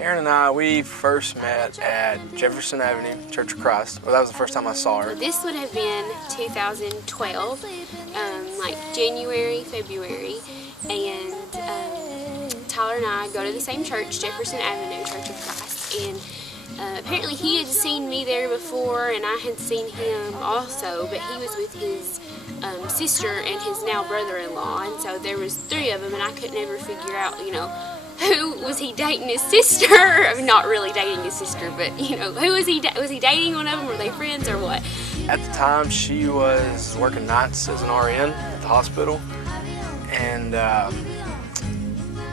Terann and I, we first met at Jefferson Avenue, Church of Christ. Well, that was the first time I saw her. This would have been 2012, like January, February, and Tyler and I go to the same church, Jefferson Avenue, Church of Christ, and apparently he had seen me there before, and I had seen him also, but he was with his sister and his now brother-in-law, and so there was three of them, and I could never figure out, you know, who was he dating his sister? I mean, not really dating his sister, but you know, who was he dating one of them? Were they friends or what? At the time, she was working nights as an RN at the hospital, and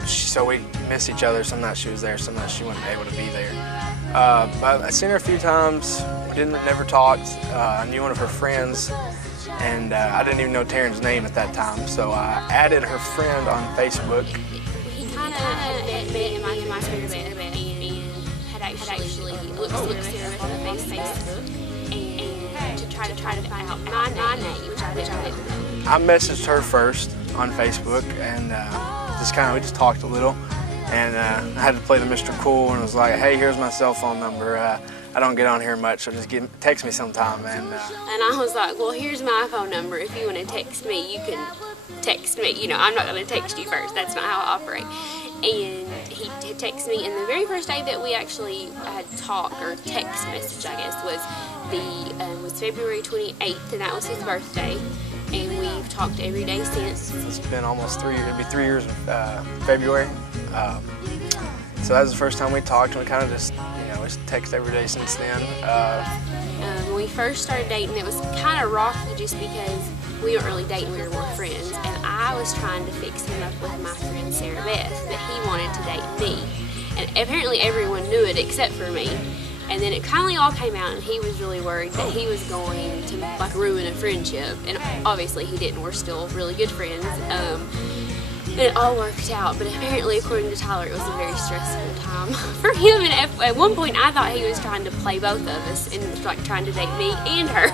so we missed each other. Some nights she was there, some nights she wasn't able to be there. But I seen her a few times. We never talked. I knew one of her friends, and I didn't even know Terann's name at that time, so I added her friend on Facebook. He kind of met in my spare bed and had actually looked through it on the Facebook and to try to find out my name, which I didn't know. I messaged her first on Facebook, and we just talked a little, and I had to play the Mr. Cool, and was like, hey, here's my cell phone number. I don't get on here much, so just text me sometime. And I was like, well, here's my phone number. If you want to text me, you can text me. You know, I'm not going to text you first. That's not how I operate. And he texted me, and the very first day that we actually had talked, or text message, I guess, was February 28th, and that was his birthday. And we've talked every day since. It's been almost 3 years. It'll be 3 years in February. So that was the first time we talked, and we kind of just, you know, we text every day since then. When we first started dating, it was kind of rocky just because we weren't really dating, we were more friends. And I was trying to fix him up with my friend Sarah Beth, but he wanted to date me. And apparently everyone knew it except for me. And then it kind of all came out, and he was really worried that he was going to like ruin a friendship. And obviously he didn't. We're still really good friends. And it all worked out, but apparently, according to Tyler, it was a very stressful time for him. And at one point, I thought he was trying to play both of us and like trying to date me and her.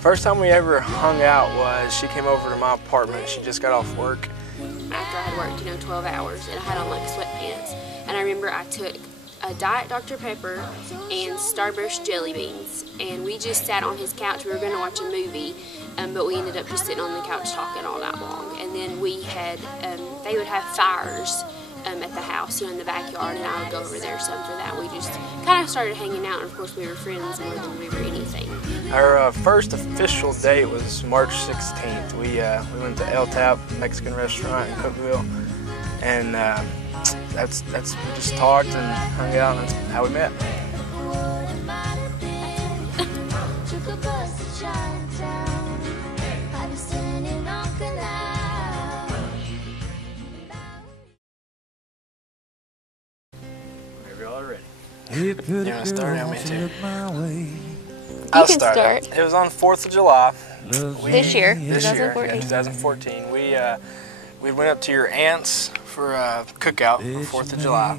First time we ever hung out was she came over to my apartment. She just got off work. After I had worked, you know, 12 hours, and I had on like sweatpants. And I remember I took a Diet Dr. Pepper and Starburst jelly beans, and we just sat on his couch. We were going to watch a movie, but we ended up just sitting on the couch talking all night long. And then we had, they would have fires at the house, you know, in the backyard, and I would go over there some for that. We just kind of started hanging out, and of course we were friends more than we were anything. Our first official date was March 16th. We went to El Tap Mexican restaurant in Cookeville, and we just talked and hung out, and that's how we met. Maybe y'all are ready. You want to start? I mean, too. I'll start. It was on 4th of July. This year, 2014. Yeah, 2014. We went up to your aunt's for a cookout for 4th of July.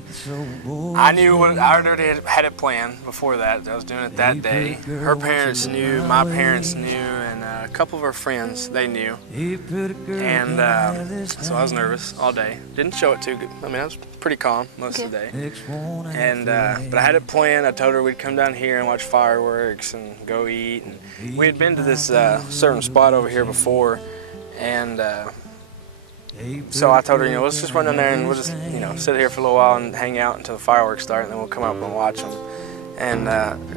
I already had it planned before that. I was doing it that day. Her parents knew, my parents knew, and a couple of her friends, they knew. And so I was nervous all day. Didn't show it too good. I mean, I was pretty calm most of the day. And but I had it planned. I told her we'd come down here and watch fireworks and go eat. And we had been to this certain spot over here before, and so I told her, you know, let's just run down there and we'll just, you know, sit here for a little while and hang out until the fireworks start, and then we'll come up and watch them. And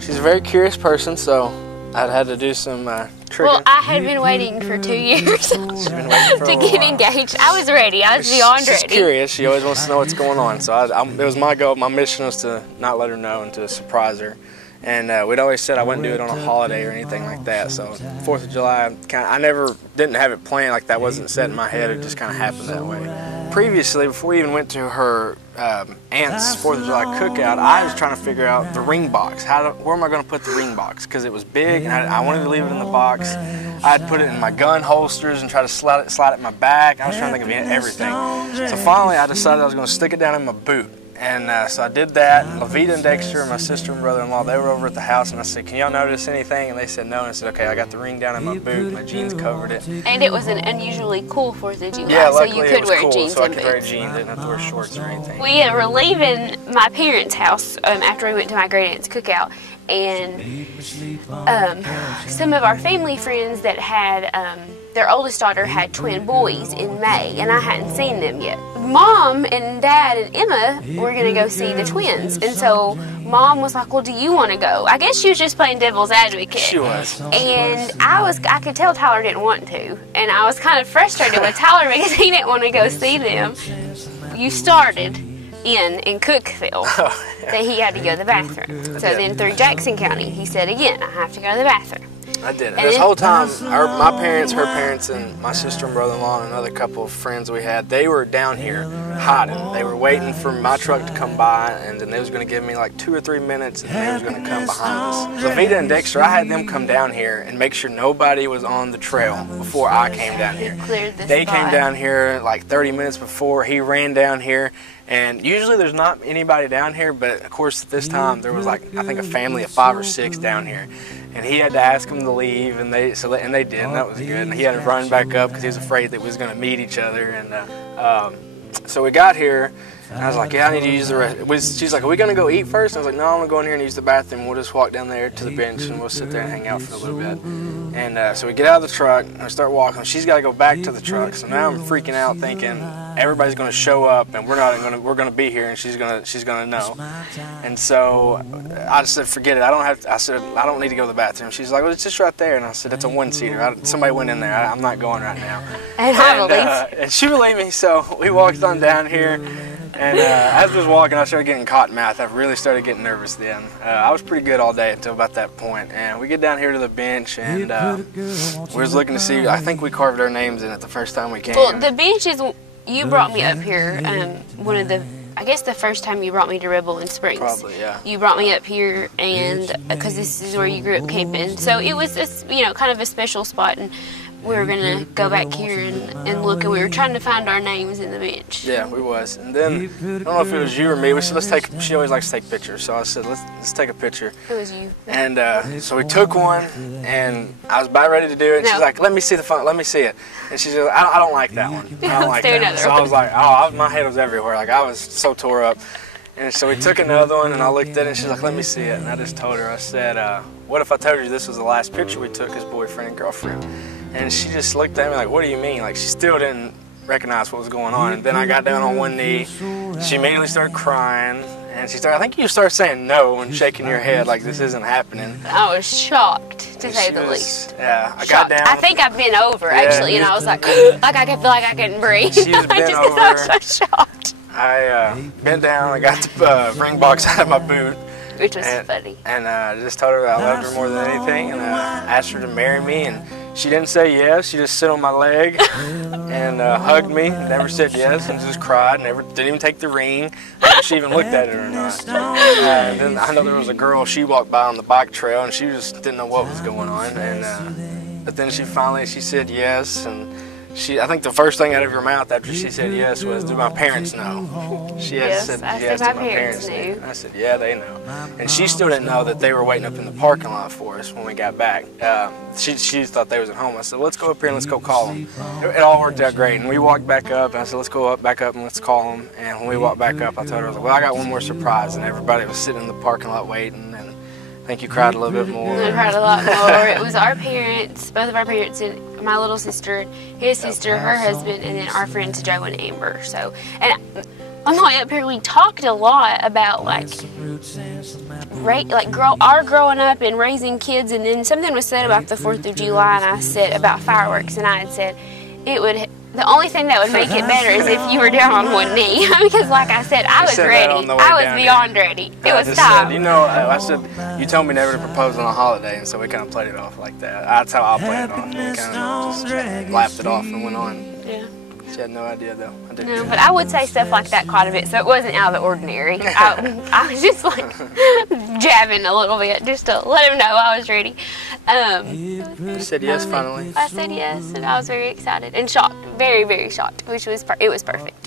she's a very curious person, so I had to do some tricking. Well, I had been waiting for 2 years to get engaged. I was ready. I was beyond ready. She's curious. She always wants to know what's going on. So it was my goal. My mission was to not let her know and to surprise her. And we'd always said I wouldn't do it on a holiday or anything like that. So 4th of July, I didn't have it planned like that. Wasn't set in my head. It just kind of happened that way. Previously, before we even went to her aunt's 4th of July cookout, I was trying to figure out the ring box. Where am I going to put the ring box? Because it was big, and I wanted to leave it in the box. I'd put it in my gun holsters and try to slide it in my back. I was trying to think of everything. So finally, I decided I was going to stick it down in my boot. And so I did that. Levita and Dexter, my sister and brother-in-law, they were over at the house, and I said, can y'all notice anything? And they said no, and I said, okay, I got the ring down in my boot, my jeans covered it. And it was an unusually cool 4th of July, yeah, so you could wear cool, jeans so and I could wear boots. jeans, didn't have to wear shorts or anything. We were leaving my parents' house after we went to my great aunt's cookout, and some of our family friends that had their oldest daughter had twin boys in May, and I hadn't seen them yet. Mom and Dad and Emma were going to go see the twins, and so Mom was like, well, do you want to go? I guess she was just playing devil's advocate. She was. And I could tell Tyler didn't want to, and I was kind of frustrated with Tyler because he didn't want to go see them. You started in Cookville that he had to go to the bathroom. So then through Jackson County, he said again, I have to go to the bathroom. I did. And this whole time, my parents, her parents, and my sister and brother-in-law and another couple of friends we had, they were down here hiding. They were waiting for my truck to come by, and then they was going to give me like 2 or 3 minutes, and they was going to come behind us. Levita and Dexter, I had them come down here and make sure nobody was on the trail before I came down here. They came down here like 30 minutes before. He ran down here. And usually there's not anybody down here, but of course at this time there was like, I think a family of 5 or 6 down here. And he had to ask them to leave, and they did, and that was good. And he had to run back up because he was afraid that we was going to meet each other. And so we got here, and I was like, yeah, I need to use the rest. She's like, are we going to go eat first? And I was like, no, I'm going to go in here and use the bathroom. We'll just walk down there to the bench, and we'll sit there and hang out for a little bit. And so we get out of the truck, and we start walking. She's got to go back to the truck. So now I'm freaking out thinking everybody's going to show up, and we're going to be here, and she's going to know. And so I just said, forget it. I said, I don't need to go to the bathroom. She's like, well, it's just right there. And I said, it's a 1-seater. Somebody went in there. I'm not going right now. And she believed me, so we walked on down here. And as I was walking, I started getting caught in math. I really started getting nervous then. I was pretty good all day until about that point. And we get down here to the bench, and we was looking to see. I think we carved our names in it the first time we came. Well, the bench is, you brought me up here. I guess the first time you brought me to Rebel in Springs. Probably, yeah. You brought me up here, and because this is where you grew up camping, so it was this, kind of a special spot, and we were gonna go back here and look, and we were trying to find our names in the bench. Yeah, we was. And then I don't know if it was you or me. We said, let's take. She always likes to take pictures, so I said, let's take a picture. It was you. And so we took one, and I was about ready to do it. And she's like, let me see the phone. Let me see it. And she's like, I don't like that one. I don't like that one. So I was like, my head was everywhere. Like I was so tore up. And so we took another one, and I looked at it, and she's like, let me see it. And I just told her, I said, what if I told you this was the last picture we took as boyfriend and girlfriend? And she just looked at me like, what do you mean? Like, she still didn't recognize what was going on. And then I got down on one knee. She immediately started crying. And I think you started saying no and shaking your head like this isn't happening. I was shocked, to say the least. Yeah, I got down. I think I've been over, actually, and I was like I could feel like I couldn't breathe. She was bent over. I was so shocked. I bent down, I got the ring box out of my boot. Which was funny. And I just told her I loved her more than anything, and asked her to marry me, and she didn't say yes. She just sit on my leg and hugged me, never said yes, and just cried, didn't even take the ring. I don't know if she even looked at it or not. And then I know there was a girl, she walked by on the bike trail, and she just didn't know what was going on. And but then she said yes, and I think the first thing out of her mouth after she said yes was, do my parents know? She had said yes to my parents knew. I said, yeah, they know. And she still didn't know that they were waiting up in the parking lot for us when we got back. She thought they was at home. I said, let's go up here and let's go call them. It all worked out great. And we walked back up, and I said, let's go back up and let's call them. And when we walked back up, I told her, I was like, well, I got one more surprise. And everybody was sitting in the parking lot waiting. And I think you cried a little bit more. I cried a lot more. It was our parents, both of our parents, and my little sister, his sister, her husband, and then our friends Joe and Amber. So, and on the way up here, we talked a lot about our growing up and raising kids. And then something was said about the 4th of July, and I said about fireworks, and I had said the only thing that would make it better is if you were down on one knee. Because like I said, I was ready. I was beyond ready. It was time. I said, you told me never to propose on a holiday, and so we kind of played it off like that. That's how I played it off. We kind of just laughed it off and went on. Yeah. She had no idea, though. No, but I would say stuff like that quite a bit, so it wasn't out of the ordinary. I was just like jabbing a little bit just to let him know I was ready. You said yes finally. I said yes, and I was very excited and shocked, very, very shocked, it was perfect.